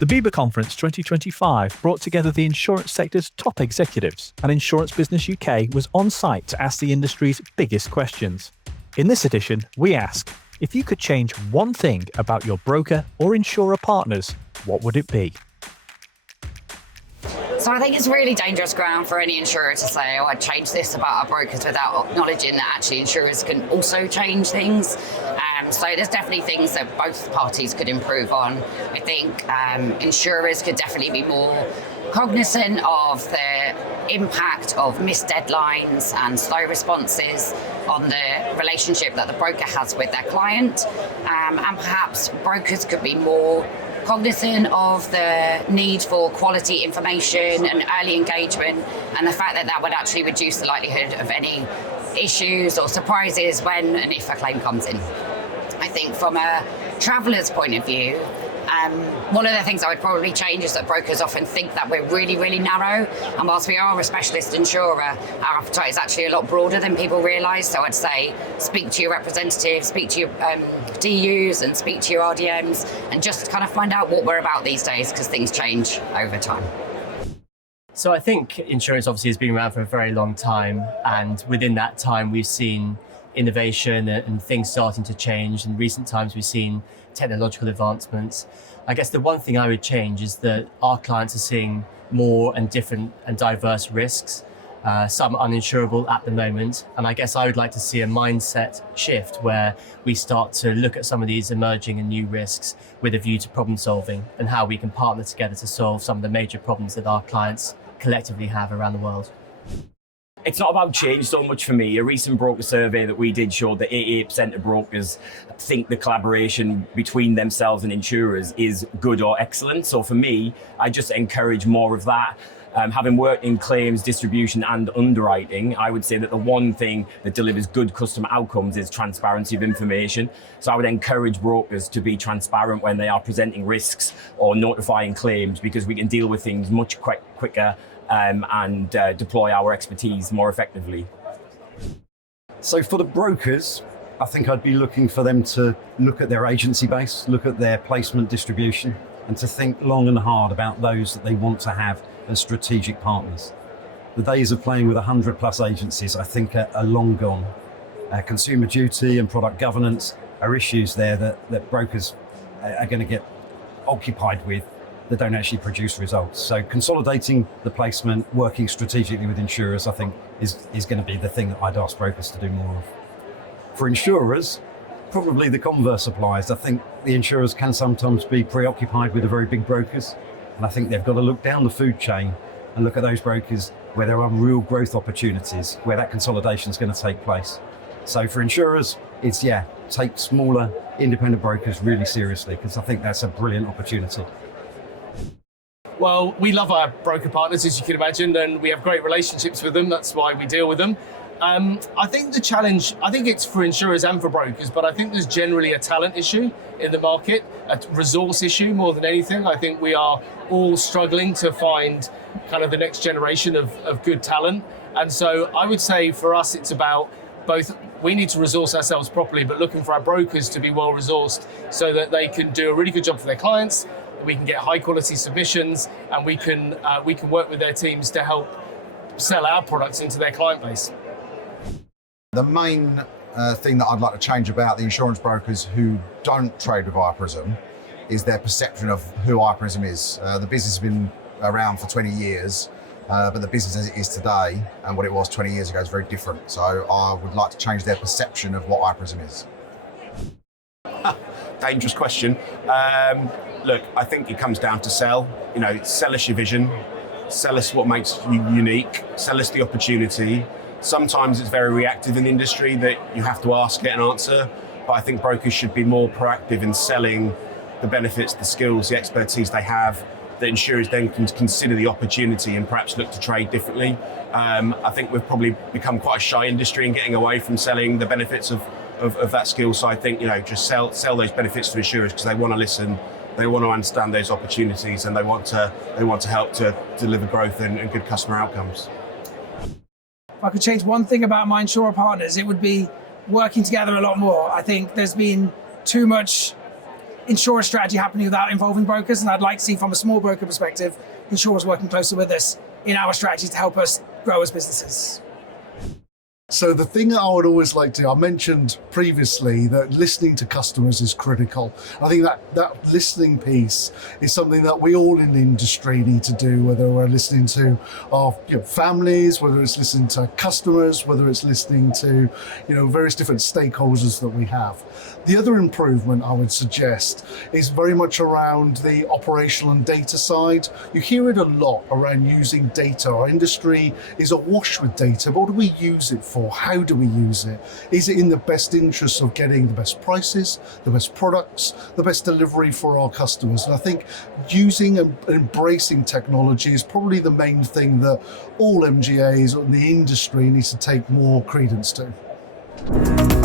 The Aviva Conference 2025 brought together the insurance sector's top executives, and Insurance Business UK was on site to ask the industry's biggest questions. In this edition, we ask, if you could change one thing about your broker or insurer partners, what would it be? So I think it's really dangerous ground for any insurer to say, oh, I'd change this about our brokers without acknowledging that actually insurers can also change things. So there's definitely things that both parties could improve on. I think insurers could definitely be more cognizant of the impact of missed deadlines and slow responses on the relationship that the broker has with their client. And perhaps brokers could be more cognizant of the need for quality information and early engagement, and the fact that that would actually reduce the likelihood of any issues or surprises when and if a claim comes in. I think from a traveller's point of view, one of the things I would probably change is that brokers often think that we're really, really narrow. And whilst we are a specialist insurer, our appetite is actually a lot broader than people realise. So I'd say speak to your representatives, speak to your DUs and speak to your RDMs, and just kind of find out what we're about these days, because things change over time. So I think insurance obviously has been around for a very long time, and within that time we've seen innovation and things starting to change. In recent times we've seen technological advancements. I guess the one thing I would change is that our clients are seeing more and different and diverse risks, some uninsurable at the moment. And I guess I would like to see a mindset shift where we start to look at some of these emerging and new risks with a view to problem solving and how we can partner together to solve some of the major problems that our clients collectively have around the world. It's not about change so much for me. A recent broker survey that we did showed that 88% of brokers think the collaboration between themselves and insurers is good or excellent. So for me, I just encourage more of that. Having worked in claims, distribution and underwriting, I would say that the one thing that delivers good customer outcomes is transparency of information. So I would encourage brokers to be transparent when they are presenting risks or notifying claims, because we can deal with things much quicker and deploy our expertise more effectively. So for the brokers, I think I'd be looking for them to look at their agency base, look at their placement distribution, and to think long and hard about those that they want to have as strategic partners. The days of playing with 100 plus agencies, I think, are long gone. Consumer duty and product governance are issues there that brokers are going to get occupied with that don't actually produce results. So consolidating the placement, working strategically with insurers, I think is going to be the thing that I'd ask brokers to do more of. For insurers, probably the converse applies. I think the insurers can sometimes be preoccupied with the very big brokers, and I think they've got to look down the food chain and look at those brokers where there are real growth opportunities, where that consolidation is going to take place. So for insurers, it's take smaller independent brokers really seriously, because I think that's a brilliant opportunity. Well, we love our broker partners, as you can imagine, and we have great relationships with them. That's why we deal with them. I think the challenge, I think it's for insurers and for brokers, but I think there's generally a talent issue in the market, a resource issue more than anything. I think we are all struggling to find kind of the next generation of good talent. And so I would say for us, it's about both, we need to resource ourselves properly, but looking for our brokers to be well resourced so that they can do a really good job for their clients. We can get high quality submissions, and we can work with their teams to help sell our products into their client base. The main thing that I'd like to change about the insurance brokers who don't trade with iprism is their perception of who iprism is. The business has been around for 20 years, but the business as it is today and what it was 20 years ago is very different. So I would like to change their perception of what iprism is. Dangerous question. Look, I think it comes down to sell. Sell us your vision, sell us what makes you unique, sell us the opportunity. Sometimes it's very reactive in the industry that you have to ask, get an answer. But I think brokers should be more proactive in selling the benefits, the skills, the expertise they have, that insurers then can consider the opportunity and perhaps look to trade differently. I think we've probably become quite a shy industry in getting away from selling the benefits of that skill. So I think, just sell those benefits to insurers, because they want to listen, they want to understand those opportunities, and they want to help to deliver growth and good customer outcomes. If I could change one thing about my insurer partners, it would be working together a lot more. I think there's been too much insurer strategy happening without involving brokers. And I'd like to see, from a small broker perspective, insurers working closer with us in our strategy to help us grow as businesses. So the thing that I would always like to, I mentioned previously that listening to customers is critical. I think that listening piece is something that we all in the industry need to do, whether we're listening to our families, whether it's listening to customers, whether it's listening to various different stakeholders that we have. The other improvement I would suggest is very much around the operational and data side. You hear it a lot around using data. Our industry is awash with data, but what do we use it for? How do we use it? Is it in the best interest of getting the best prices, the best products, the best delivery for our customers? And I think using and embracing technology is probably the main thing that all MGAs in the industry needs to take more credence to.